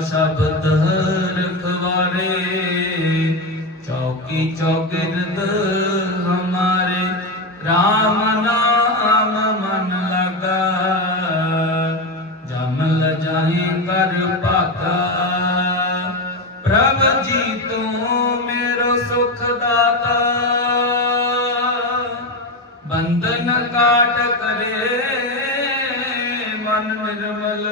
ਸ਼ਬਦ ਰਖਵਾਰੇ। ਚੌਕੀ ਚੌਗਰਦ ਜਾਏ ਕਰ ਭਾਗਾ। ਪ੍ਰਭ ਜੀ ਤੂੰ ਮੇਰਾ ਸੁਖ ਦਾਤਾ ਬੰਧਨ ਕਾਟ ਕਰੇ, ਮਨ ਨਿਰਮਲ।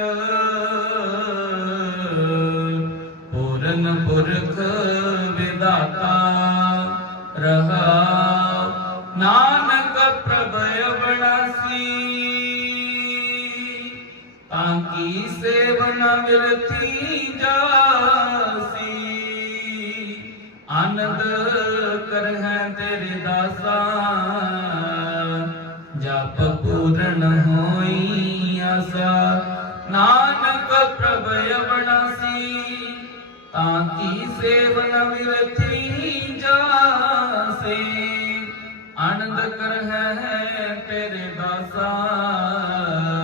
ਪੂਰਨ ਪੁਰਖ ਵਿਦਾਤਾ ਰਹਾ ਨਾਨਕ ਪ੍ਰਭ ਅਬਣਾਸੀ ਤਾਂ ਕੀ ਸੇਵਨ ਮਿਲਤੀ ਜਾਸੀ ਆਨੰਦ ਕਰਹਿ ਤੇਰੇ ਦਾਸਾਂ ਜਪ ਪੂਰਨ ਹੋਈ ਆਸਾ ਨਾਨਕ ਪ੍ਰਭ ਅਬਣਾਸੀ ਤਾਂ ਕੀ ਸੇਵਨ ਮਿਲਤੀ ਜਾਸੀ ਆਨੰਦ ਕਰਹਿ ਤੇਰੇ ਦਾਸਾਂ।